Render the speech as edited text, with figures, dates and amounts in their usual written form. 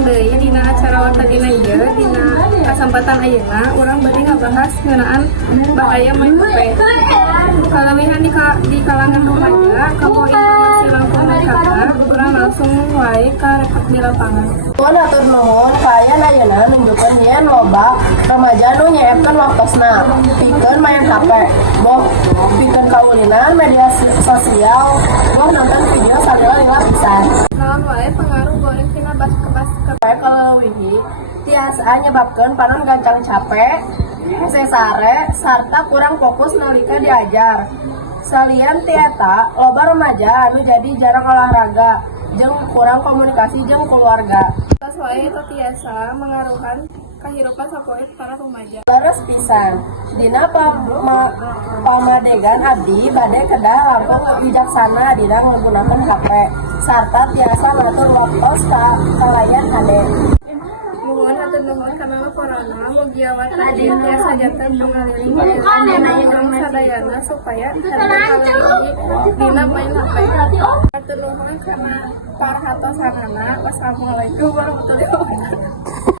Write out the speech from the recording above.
urang deui dina acara wanta dina ieu dina kasempatan ayeuna urang bari ngabahas ngeunaan bahaya main HP. Kalawihan di kalangan remaja, kalau informasi langsung mereka, urang langsung wae ka rekap di lapangan. Nuhun atur nuhun kaayaan ayeuna nunjukkeun yen loba remaja nu nyaepkeun waktosna pikeun main HP, boh pikeun kaulinan media sosial, boh nonton video sambil lila pisan. Naon wae pengaruh goreng tina basket. Kaleuwih tiasa nyebabkeun panon gancang capek, sesare, sarta kurang fokus nalika diajar. Salian tieta, loba remaja anu jadi jarang olahraga, jeung kurang komunikasi jeung keluarga. Tas wae itu tiasa mengaruhan kahirupan sapoe para remaja. Leres pisan, dina pamadegan abdi bade kedah langkung bijaksana dina nggunakeun HP, sarta tiasa ngatur waktos kalayan hade. Nuhun hatur nuhun kana laporana mugiawan abdi tiasa janten pangaliling urang sadayana supaya terkendali dina main HP. Hatur nuhun kana para hatosanana. Wassalamualaikum warahmatullahi wabarakatuh.